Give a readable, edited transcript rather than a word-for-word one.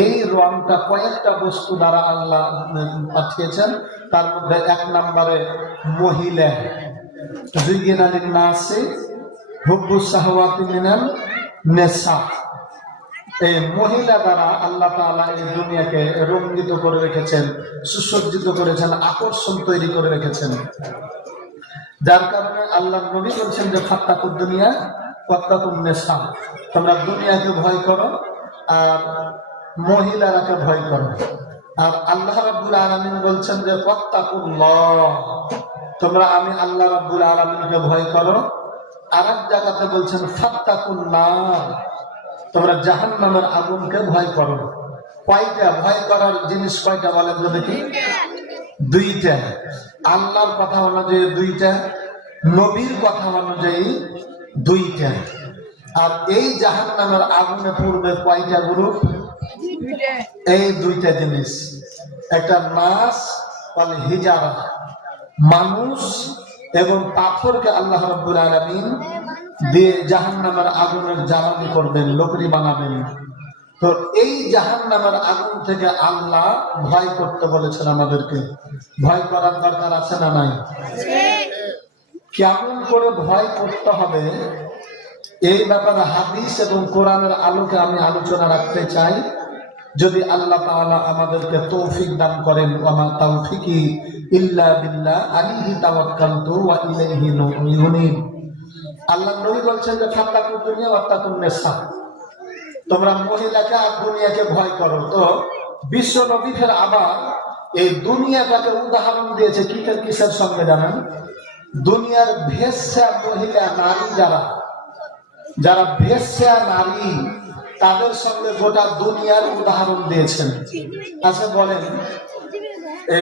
এই রংটা কয়েকটা বস্তু দ্বারা আল্লাহ পাঠিয়েছেন। তার মধ্যে এক নম্বরে মহিলা, যুগিনা লিন্নাসি হুব্বুস শাহওয়াতি মিনান নিসা। এই মহিলা দ্বারা আল্লাহ তাআলা এই দুনিয়াকে রঙ্গিত করে রেখেছেন, সুসজ্জিত করেছেন, আকর্ষণ তৈরি করে রেখেছেন। যার কারণে আল্লাহ নবী বলছেন যে ফাত্তাকুদ দুনিয়া ওয়াত্তাকুন নিসা, তোমরা দুনিয়াকে ভয় করো আর মহিলারাকে ভয় করো। আর আল্লাহ রাব্বুল আলামিন বলছেন যে ওয়াত্তাকুল্লাহ, তোমরা আমি আল্লাহ রাব্বুল আলামিনকে ভয় করো। আর এক জায়গাতে বলছেন ফাত্তাকুন নার, তোমরা জাহান্নামের আগুনকে ভয় করো। কয়টা ভয় করার জিনিস কয়টা বলেন তো দেখি? দুইটা। আল্লাহর কথা অনুযায়ী দুইটা, নবীর কথা অনুযায়ী দুইটা। আর এই জাহান্নামের আগুনে পূর্বে কয়টা গ্রুপ? এই দুইটা জিনিস। একটা নাস ওয়াল হিজারা, মানুষ এবং পাথরকে আল্লাহ রাব্বুল আলামিন দিয়ে জাহান্নামের আগুনের জ্বালানি করবেন, লকড়ি বানাবেন। তো এই জাহান্নামের আগুন থেকে আল্লাহ ভয় করতে বলেছেন আমাদেরকে। ভয় করার দরকার আছে না নাই? কেমন করে ভয় করতে হবে এই ব্যাপারে হাদিস এবং কোরআনের আলোকে আমি আলোচনা রাখতে চাই, যদি আল্লাহ তাআলা আমাদেরকে তৌফিক দান করেন। ওয়া মা তাওফিকি ইল্লা বিল্লাহ আলাইহি তাওয়াক্কালতু ওয়া ইলাইহি নুনীব। আল্লাহ নবী বলছেন যে ফাত্তাকুদ দুনিয়া ওয়াত্তাকুন নিসা, তোমরা মহিলাকে আর দুনিয়াকে ভয় করো। তো বিশ্ব নবী ফের আবার এই দুনিয়াটাকে উদাহরণ দিয়েছে কিসের সঙ্গে জানেন? দুনিয়ার ভেশ্যা মহিলা নারী, যারা ভেশ্যা নারী, তাদের সঙ্গে গোটা দুনিয়ার উদাহরণ দিয়েছেন। আচ্ছা বলেন,